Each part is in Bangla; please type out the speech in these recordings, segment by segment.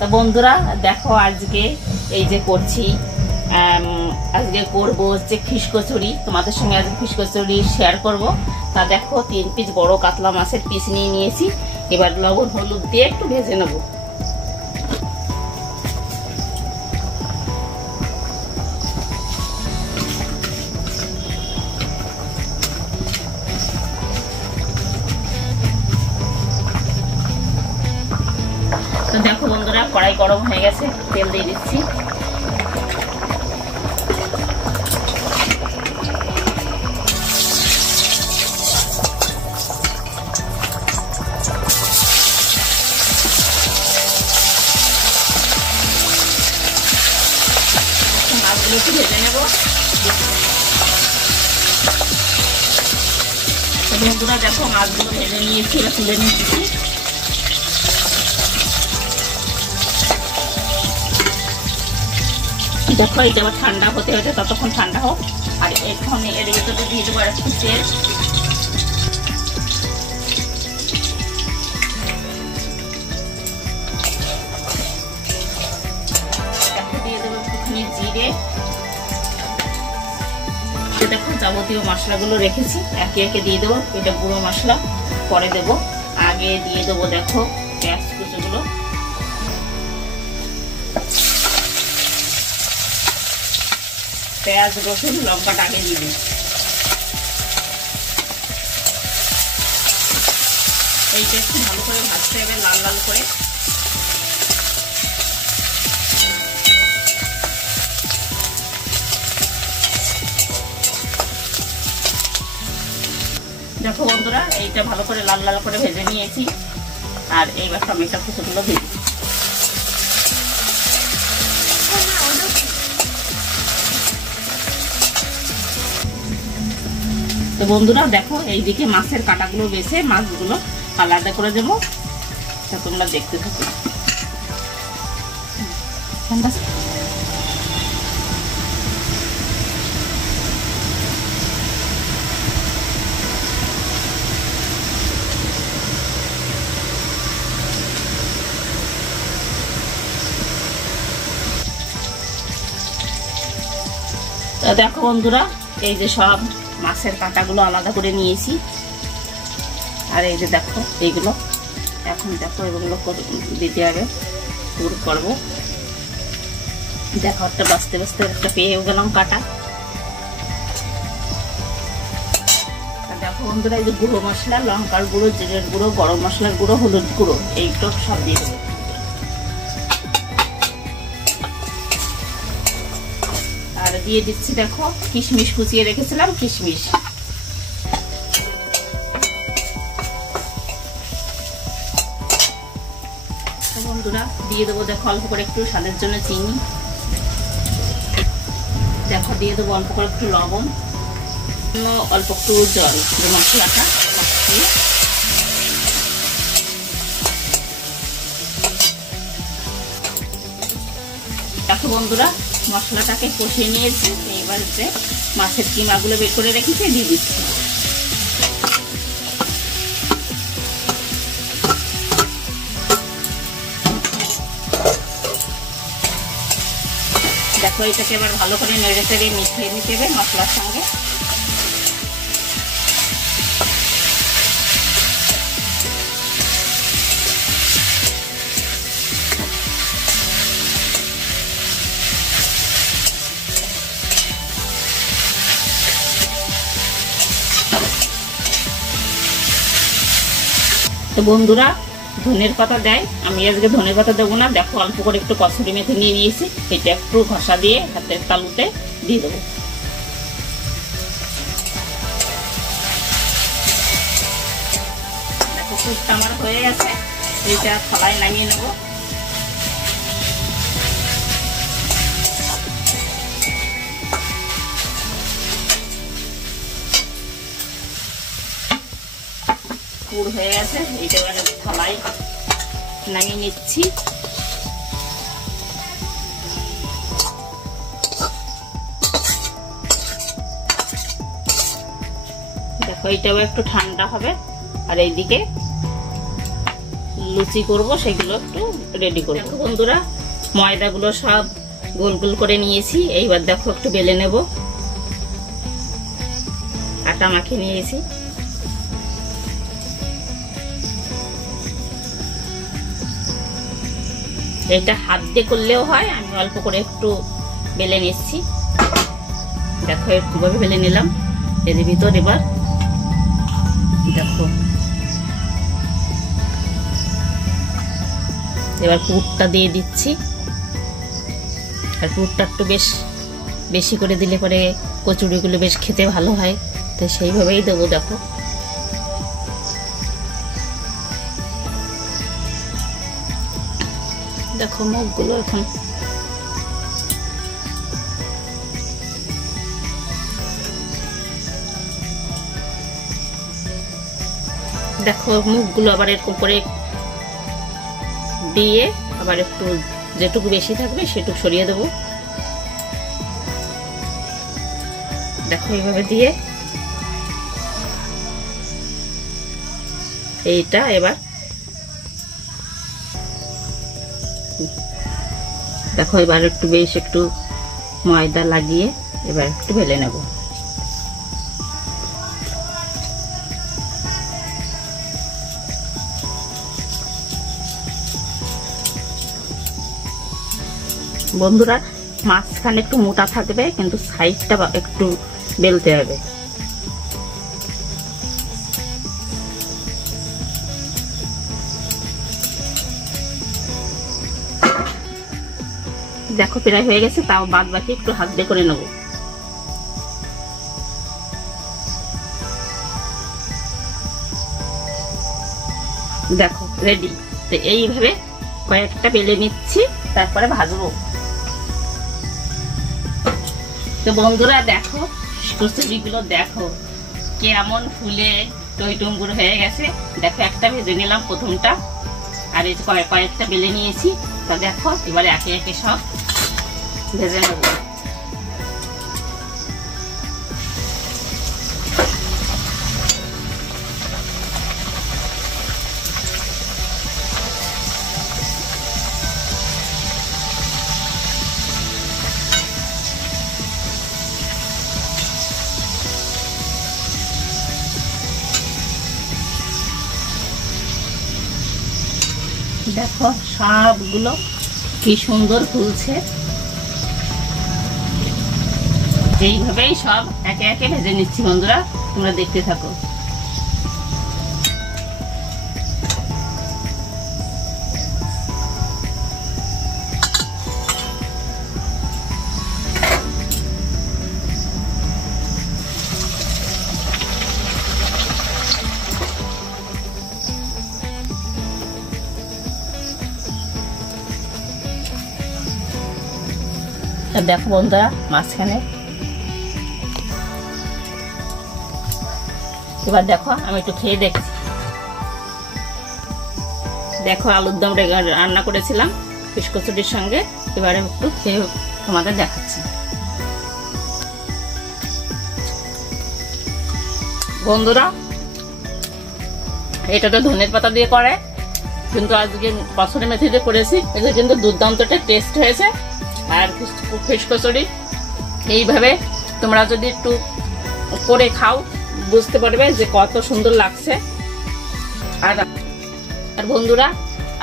তো বন্ধুরা দেখো আজকে এই যে করছি, আজকে করবো হচ্ছে ফিশ কচুরি। তোমাদের সঙ্গে আজকে ফিশ কচুরি শেয়ার করব। তা দেখো 3 পিস বড় কাতলা মাছের পিস নিয়ে নিয়েছি। এবার লবণ হলুদ দিয়ে একটু ভেজে নেব। তো দেখো বন্ধুরা কড়াই গরম হয়ে গেছে, তেল দিয়ে দিচ্ছি। মাছগুলো একটু ভেজে নেব। বন্ধুরা দেখো মাছগুলো ভেজে নিয়েছি, এবার তুলে নিচ্ছি। দেখো এটা আবার ঠান্ডা হতে হতে ততক্ষণ ঠান্ডা হোক। আর এখন এর ভিতরে দিয়ে দেবো একটু তেল। দিয়ে দেবো একটুখানি জিরে। দেখো যাবতীয় মশলাগুলো রেখেছি একে একে দিয়ে দেবো। এটা গুঁড়ো মশলা পরে দেবো, আগে দিয়ে দেবো দেখো পেঁয়াজ কুচোগুলো। পেঁয়াজ রসুন লঙ্কাটা আগে দিয়ে দিই। এইটা একটু ভালো করে ভাজতে হবে, লাল লাল করে। দেখো বন্ধুরা এইটা ভালো করে লাল লাল করে ভেজে নিয়েছি। আর এইবার টমেটো কুচোগুলো দিয়ে দিই। তো বন্ধুরা দেখো এইদিকে মাছের কাঁটাগুলো বেছে মাছগুলো আলাদা করে দেবো। তোমরা দেখতে থাকো। দেখো বন্ধুরা এই যে সব মাছের কাঁটাগুলো আলাদা করে নিয়েছি। আর এই যে দেখো এইগুলো এখন দেখো এগুলো দিতে হবে, পুরো করবো। দেখো একটা বাঁচতে বাঁচতে একটা পেয়ে গেলাম কাটা। দেখো বন্ধুরা এই যে গুঁড়ো মশলা, লঙ্কার গুঁড়ো, জিরের গুঁড়ো, গরম মশলার গুঁড়ো, হলুদ গুঁড়ো এইগুলো সব দিয়ে দেবো। আর দিয়ে দিচ্ছি দেখো কিশমিশ কুচিয়ে রেখেছিলাম, কিশমিশ। বন্ধুরা দিয়ে দেবো দেখো অল্প করে একটু স্বাদের জন্য চিনি। দেখো দিয়ে দেবো অল্প করে একটু লবণ, অল্প একটু জল, মশলাটা দেখো বন্ধুরা মশলাটাকে কষিয়ে নিয়েছি। এইবার যে মাছের কিমাগুলো বের করে রেখেছি দিয়ে দিচ্ছি। দেখো এটাকে এবার ভালো করে নেড়ে চেড়ে মিশিয়ে নিতে হবে মশলার সঙ্গে। তো বন্ধুরা ধনের পাতা দেয়, আমি আজকে ধনের পাতা দেবো না। দেখো অল্প করে একটু কসুরি মেথি নিয়ে নিয়েছি, এটা একটু ঘষা দিয়ে হাতের তালুতে দিয়ে দেবো। দেখো কুটটা আমার হয়ে গেছে, এইটা থালায় নামিয়ে নেবো। পুর হয়ে গেছে, এইটা থালায় নামিয়ে নিচ্ছি। দেখো এইটাও একটু ঠান্ডা হবে। আর এইদিকে লুচি করব সেগুলো একটু রেডি করব। দেখো বন্ধুরা, ময়দাগুলো সব গোল গোল করে নিয়েছি। এইবার দেখো একটু বেলে নেব। আটা মাখিয়ে নিয়েছি। এটা হাত দিয়ে করলেও হয়, আমি অল্প করে একটু বেলে নিচ্ছি। দেখো এরকমভাবে বেলে নিলাম। এর ভিতর এবার দেখো এবার পুরটা দিয়ে দিচ্ছি। আর পুরটা একটু বেশি করে দিলে পরে কচুরিগুলো বেশ খেতে ভালো হয়, তো সেইভাবেই দেবো। দেখো দেখো মুখগুলো এখন দেখো মুখগুলো আবার এরকম করে দিয়ে আবার একটু যেটুকু বেশি থাকবে সেটুকু সরিয়ে দেবো। দেখো এইভাবে দিয়ে এইটা এবার দেখো এবার একটু বেশ একটু ময়দা লাগিয়ে এবার একটু বেলে নেব। বন্ধুরা, মাঝখানে একটু মোটা থাকবে, কিন্তু সাইডটা একটু বেলতে হবে। দেখো প্রায় হয়ে গেছে, তাও বাদ বাকি একটু হাত দিয়ে করে নেব। দেখো রেডি। তো এইভাবে কয়েকটা বেলে নিচ্ছি, তারপরে ভাজবো। তো বন্ধুরা দেখো কচুরিগুলো দেখো কেমন ফুলে টইটুম্বুর হয়ে গেছে। দেখো একটা ভেজে নিলাম প্রথমটা, আর এই কয়েকটা বেলে নিয়েছি। তা দেখো এবারে একে একে সব ভেজে নেব। দেখো সবগুলো কি সুন্দর ফুলছে। এইভাবেই সব একে একে ভেজে নিচ্ছি। বন্ধুরা তোমরা দেখতে থাকো। দেখো বন্ধুরা মাঝখানে এবার দেখো আমি একটু খেয়ে দেখছি। দেখো আলুর দম রান্না করেছিলাম ফিশ কচুরির সঙ্গে, এবারে একটু খেয়ে তোমাদের দেখাচ্ছি। বন্ধুরা এটা তো ধনের পাতা দিয়ে করে, কিন্তু আজকে কসুরি মেথি দিয়ে করেছি। এটা কিন্তু দুর্দান্ত টেস্ট হয়েছে। আর ফিশ কচুরি এইভাবে তোমরা যদি একটু করে খাও বুঝতে পারবে যে কত সুন্দর লাগছে। আর বন্ধুরা,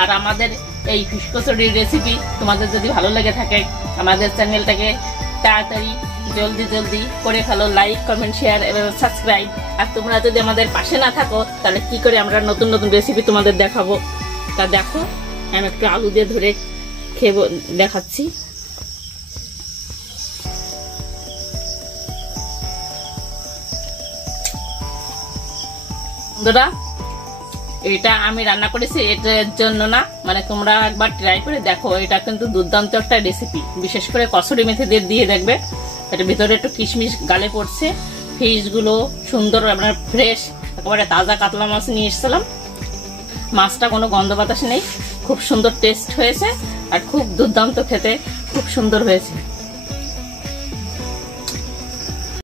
আর আমাদের এই ফিশ কচুরির রেসিপি তোমাদের যদি ভালো লেগে থাকে, আমাদের চ্যানেলটাকে তাড়াতাড়ি জলদি করে ফেলো, লাইক কমেন্ট শেয়ার এবং সাবস্ক্রাইব। আর তোমরা যদি আমাদের পাশে না থাকো তাহলে কি করে আমরা নতুন নতুন রেসিপি তোমাদের দেখাবো। তা দেখো আমি একটু আলু দিয়ে ধরে খেয়ে দেখাচ্ছি। বন্ধুরা এটা আমি রান্না করেছি এটার জন্য না, মানে তোমরা একবার ট্রাই করে দেখো। এটা কিন্তু দুর্দান্ত একটা রেসিপি, বিশেষ করে কসুরি মেথি দিয়ে দেখবে। এটার ভিতরে একটু কিশমিশ গালে পড়ছে। ফিশ গুলো সুন্দর, আপনার ফ্রেশ একেবারে তাজা কাতলা মাছ নিয়ে এসেছিলাম। মাছটা কোনো গন্ধ বাতাস নেই, খুব সুন্দর টেস্ট হয়েছে আর খুব দুর্দান্ত খেতে, খুব সুন্দর হয়েছে।